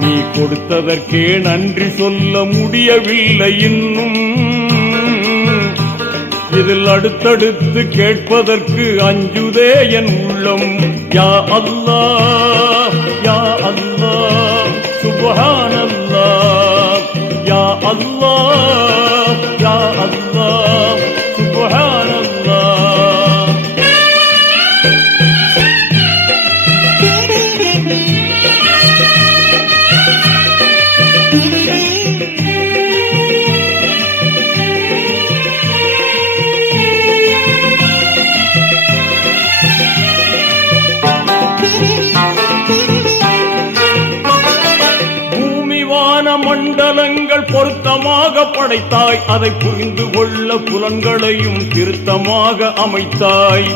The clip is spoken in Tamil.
நீ கொடுத்ததற்கே நன்றி சொல்ல முடியவில்லை இன்னும். இதில் அடுத்தடுத்து கேட்பதற்கு அஞ்சுதே என் உள்ளம். யா அல்லாஹ் யா அல்லாஹ் சுப்ஹானல்லாஹ். யா அல்லாஹ் யா அல்லாஹ் சுப்ஹானல்லாஹ். மண்டலங்கள் பொருத்தமாக படைத்தாய், அதை புரிந்து கொள்ள புலன்களையும் திருத்தமாக அமைத்தாய்.